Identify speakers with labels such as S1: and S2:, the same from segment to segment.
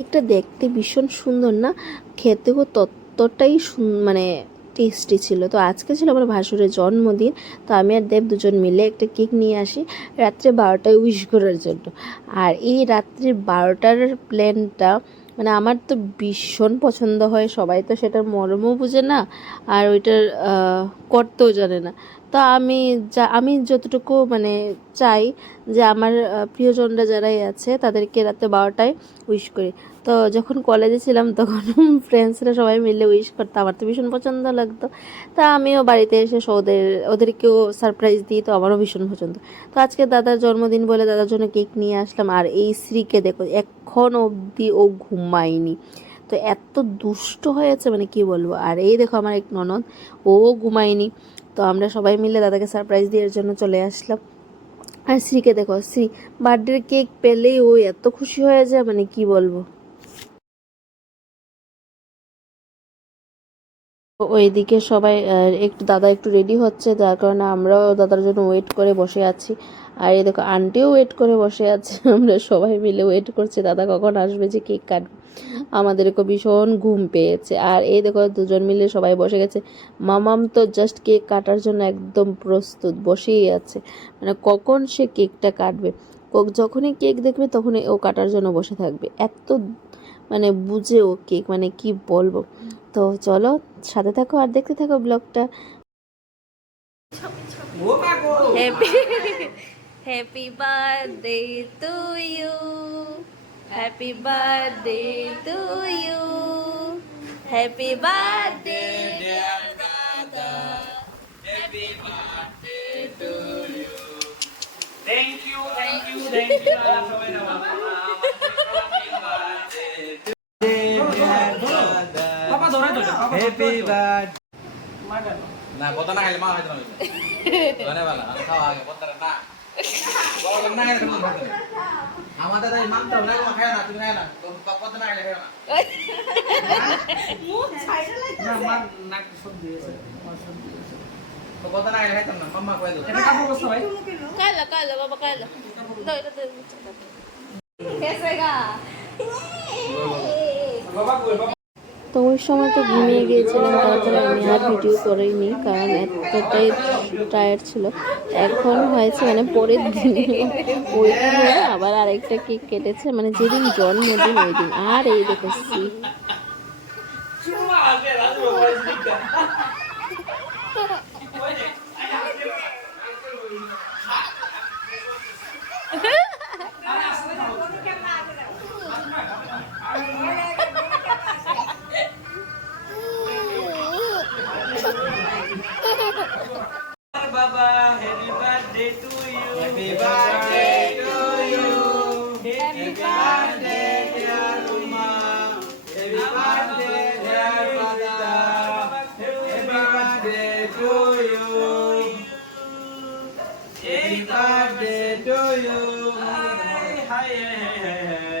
S1: কেকটা দেখতে ভীষণ সুন্দর না? খেতেও ততটাই মানে টেস্টি ছিল। তো আজকে ছিল আমার ভাসুরের জন্মদিন, তো আমি আর দেব দুজন মিলে একটা কেক নিয়ে আসি রাত্রে বারোটায় উইশ করার জন্য। আর এই রাত্রি বারোটার প্ল্যানটা মানে আমার তো ভীষণ পছন্দ হয়, সবাই তো সেটার মর্মও বুঝে না, আর ওইটার করতেও জানে না। তা আমি যা, আমি যতটুকু মানে চাই যে আমার প্রিয়জনরা যারাই আছে তাদেরকে রাতে বারোটায় উইশ করি। তো যখন কলেজে ছিলাম তখন ফ্রেন্ডসরা সবাই মিলে উইশ করতো। আমার তো ভীষণ পছন্দ লাগতো। তা আমিও বাড়িতে এসে ওদের, ওদেরকেও সারপ্রাইজ দিই, তো আমারও ভীষণ পছন্দ। তো আজকে দাদার জন্মদিন বলে দাদার জন্য কেক নিয়ে আসলাম। আর এই স্ত্রীকে দেখো, এখন অবধি ও ঘুমায়নি। তো এত দুষ্ট হয়েছে মানে কি বলব? আর এই দেখো আমার এক ননদ, ও ঘুমায়নি। তো আমরা সবাই মিলে দাদাকে সারপ্রাইজ দেওয়ার জন্য চলে আসলাম। আর শ্রীকে দেখো, শ্রী বার্থডের কেক পেলেই ও এত খুশি হয়ে যায় মানে কি বলব? ওইদিকে সবাই একটু দাদা একটু রেডি হচ্ছে, যার কারণে আমরাও দাদার জন্য ওয়েট করে বসে আছি। আর এই দেখো আন্টিও ওয়েট করে বসে আছে। আমরা সবাই মিলে ওয়েট করছি দাদা কখন আসবে যে কেক কাটবে। আমাদেরকে ভীষণ ঘুম পেয়েছে। আর এই দেখো দুজন মিলে সবাই বসে গেছে। মামাম তো জাস্ট কেক কাটার জন্য একদম প্রস্তুত বসেই আছে। মানে কখন সে কেকটা কাটবে? যখনই কেক দেখবে তখনই ও কাটার জন্য বসে থাকবে। এত মানে বুঝে ও কেক মানে কি বলব? তো চলো সাথে থাকো আর দেখতে থাকো ব্লগটা happy happy birthday to you happy birthday to you happy birthday
S2: Thank you, thank you, thank you. Allah সবাই না বাবা। পাপা ধরে ধরে
S3: হ্যাপি বার্থডে
S2: মাগানো
S3: না কথা না খাইলে মা খাইতে না ধরে বলা আমি খাওয়া আগে কথা না বড় না
S2: कळलं कळलं बाबा कळलं बाबा
S3: তো
S1: ওই সময় তো ঘুমিয়ে গিয়েছিলাম তার জন্য আমি আর ভিডিও করিনি, কারণ এতটাই টায়ার্ড ছিল। এখন হয়েছে মানে পরের দিন, ওই দিনে আবার আরেকটা কেক কেটেছে মানে যেদিন জন্মদিন ওই দিন। আর এই দেখেছি
S2: happy birthday to you
S3: happy birthday to you
S2: happy
S3: birthday dear Uma happy birthday dear father happy birthday to you happy birthday to you
S2: hi hi hi hi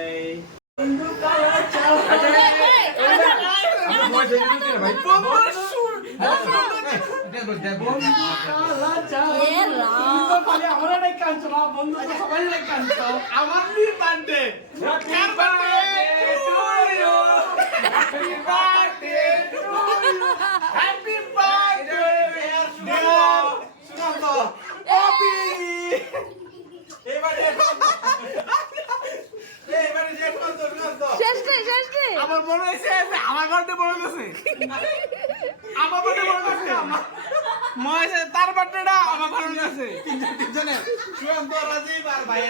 S3: আমার মনে হয়েছে আমার বার্থডে বলে গেছে আমার বার্থডে বলে গেছে আমার মনে তাৰ বার্থডেটা আমার ভালো তিনজন তিনজনের। সুয়ন্ত ভাই